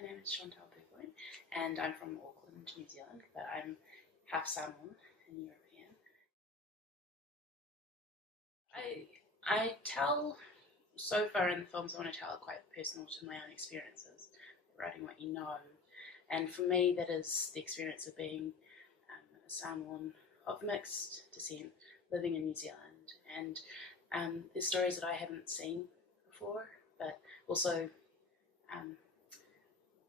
my name is Chantelle Burgoyne and I'm from Auckland, New Zealand, but I'm half Samoan and European. I tell, so far in the films I want to tell, are quite personal to my own experiences, writing what you know, and for me that is the experience of being a Samoan of mixed descent living in New Zealand, and there's stories that I haven't seen before, but also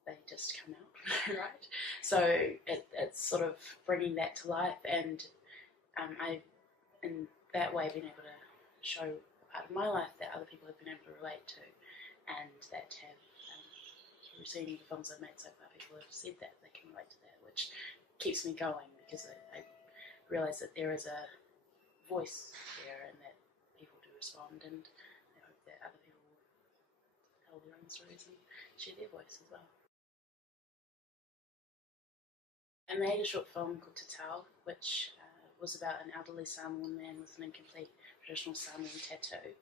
they just come out, right? So it's sort of bringing that to life, and I've in that way been able to show a part of my life that other people have been able to relate to, and that have, through seeing the films I've made so far, people have said that they can relate to that, which keeps me going because I realise that there is a voice there and that people do respond, and I hope that other people will tell their own stories and share their voice as well. I made a short film called Te Tau, which was about an elderly Samoan man with an incomplete traditional Samoan tattoo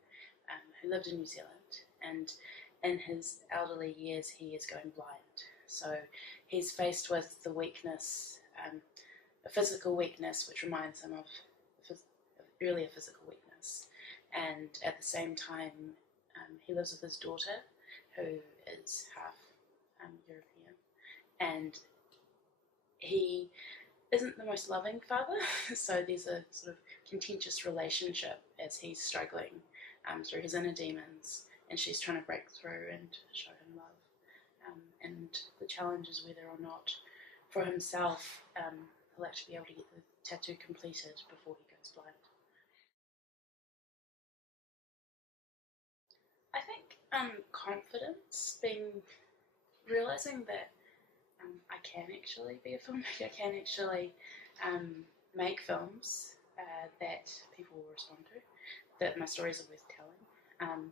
who lived in New Zealand, and in his elderly years he is going blind. So he's faced with the weakness, a physical weakness which reminds him of earlier physical weakness, and at the same time he lives with his daughter who is half European, and he isn't the most loving father, so there's a sort of contentious relationship as he's struggling through his inner demons, and she's trying to break through and show him love. And the challenge is whether or not, for himself, he'll actually be able to get the tattoo completed before he goes blind. I think confidence, realising that I can actually be a filmmaker, I can actually make films that people will respond to, that my stories are worth telling.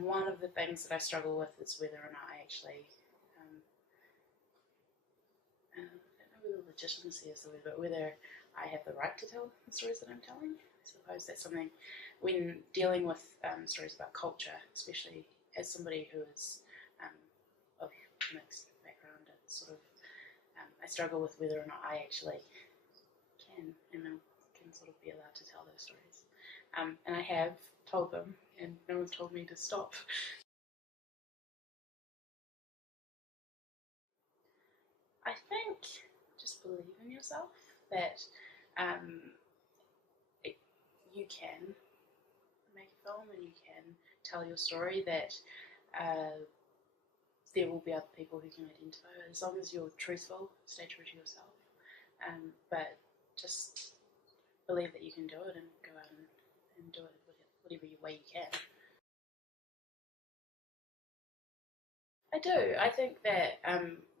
One of the things that I struggle with is whether or not I actually, I don't know whether legitimacy is the word, but whether I have the right to tell the stories that I'm telling. I suppose that's something, when dealing with stories about culture, especially as somebody who is of mixed background, it's sort of, I struggle with whether or not I actually can sort of be allowed to tell those stories. And I have told them, and no one's told me to stop. I think just believe in yourself, that you can make a film and you can tell your story, that there will be other people who can identify with it, as long as you're truthful, stay true to yourself. But just believe that you can do it and go out and do it whatever way you can. I do. I think that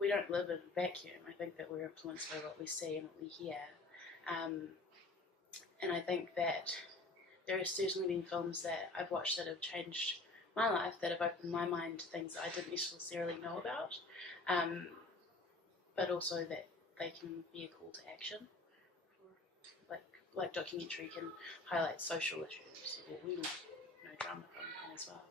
we don't live in a vacuum. I think that we're influenced by what we see and what we hear. And I think that there have certainly been films that I've watched that have changed my life, that have opened my mind to things that I didn't necessarily know about, but also that they can be a call to action. Like documentary can highlight social issues, or we know drama film can as well.